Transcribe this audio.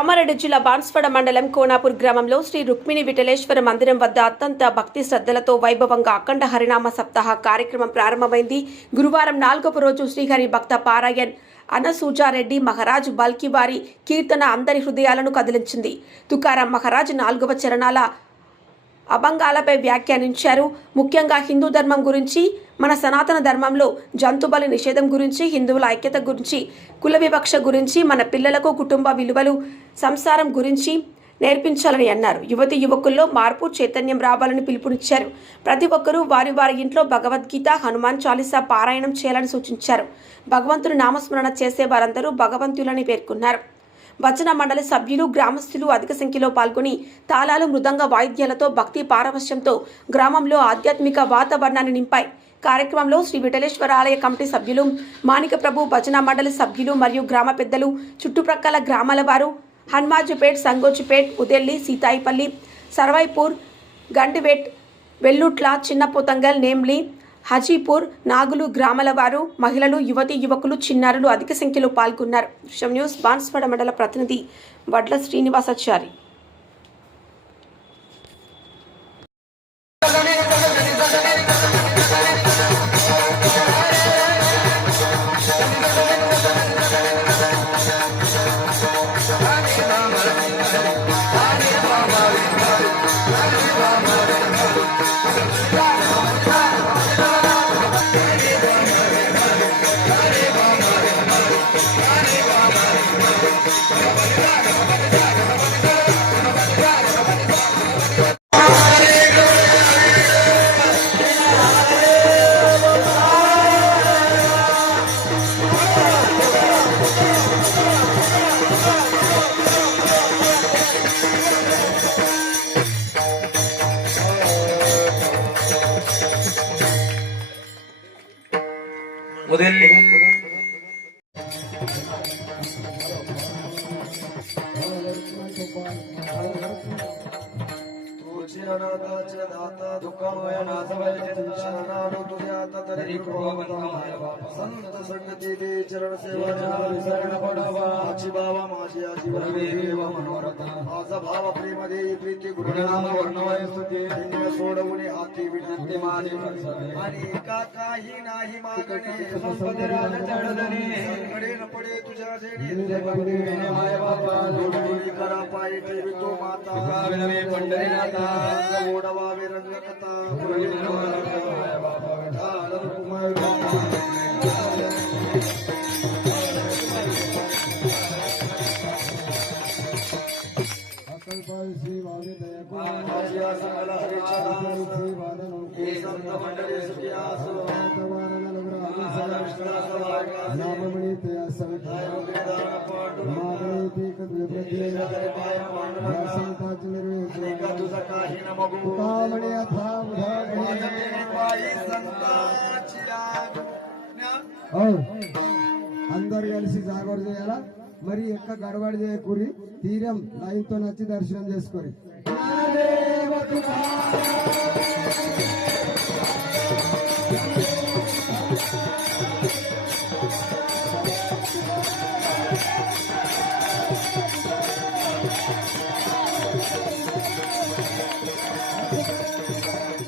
కామారెడ్డి జిల్లా బాన్స్వాడ మండలం కోనాపూర్ గ్రామంలో శ్రీ రుక్మిణి విఠలేశ్వర మందిరం వద్ద అత్యంత భక్తి శ్రద్ధలతో వైభవంగా అఖండ హరినామ సప్తాహ కార్యక్రమం ప్రారంభమైంది. గురువారం 4వ రోజు శ్రీహరి భక్త పారాయణ్ అనసూజారెడ్డి మహారాజ్ బల్కివారి కీర్తన అందరి హృదయాలను కదిలించింది. తుకారాం మహారాజ్ 4వ చరణాల అభంగాలపై వ్యాఖ్యానించారు. ముఖ్యంగా హిందూ ధర్మం గురించి, మన సనాతన ధర్మంలో జంతుబలి నిషేధం గురించి, హిందువుల ఐక్యత గురించి, కుల వివక్ష గురించి, మన పిల్లలకు కుటుంబ విలువలు, సంసారం గురించి నేర్పించాలని అన్నారు. యువతి యువకుల్లో మార్పు చైతన్యం రావాలని పిలుపునిచ్చారు. ప్రతి ఒక్కరూ వారి వారి ఇంట్లో భగవద్గీత, హనుమాన్ చాలీసా పారాయణం చేయాలని సూచించారు. భగవంతుని నామస్మరణ చేసే వారందరూ భగవంతులని పేర్కొన్నారు. వచన మండలి సభ్యులు, గ్రామస్తులు అధిక సంఖ్యలో పాల్గొని తాళాలు, మృదంగ వాయిద్యాలతో భక్తి పారవశ్యంతో గ్రామంలో ఆధ్యాత్మిక వాతావరణాన్ని నింపాయి. కార్యక్రమంలో శ్రీ విఠలేశ్వర ఆలయ కమిటీ సభ్యులు, మాణిక ప్రభు భజన మండలి సభ్యులు మరియు గ్రామ పెద్దలు, చుట్టుప్రక్కల గ్రామాల వారు, హన్మాజుపేట్, సంగోజిపేట్, ఉదెల్లి, సీతాయిపల్లి, సర్వైపూర్, గండివేట్, వెల్లుట్ల, చిన్నపోతంగల్, నేమ్లి, హజీపూర్, నాగులు గ్రామాల వారు, మహిళలు, యువతీ యువకులు, చిన్నారులు అధిక సంఖ్యలో పాల్గొన్నారు. దృశ్యం న్యూస్ బాన్స్వాడ మండల ప్రతినిధి వడ్ల శ్రీనివాసాచారి. ఉదయల్లి संत संगती के चरण सेवा शरण पडावा आची बाबा माझी आजीवन मनोरथ माझा भाव प्रेम दे प्रीती गुरुनाम वर्णवय स्तुती सोडवणे हाती विनंती माझी आणि का काही नाही मागणे संपदराज चढदने कडे न पडे तुझ्या जेडी माय बाबा जोडी करा पाय ठेवितो माता विनवे पंढरीनाथा ओढवावे रंग कथा माय बाबा विठाल रुक्माई श्री वावे दया सकल संत मंडळी सुखी आसो नाममणी तया सविता तुझा काही न बघू कामणी अथा అందరు కలిసి జాగరణ చేయాలా. మరి ఎక్క గడబడి చేయకూరి తీరం లైన్తో నచ్చి దర్శనం చేసుకోరి.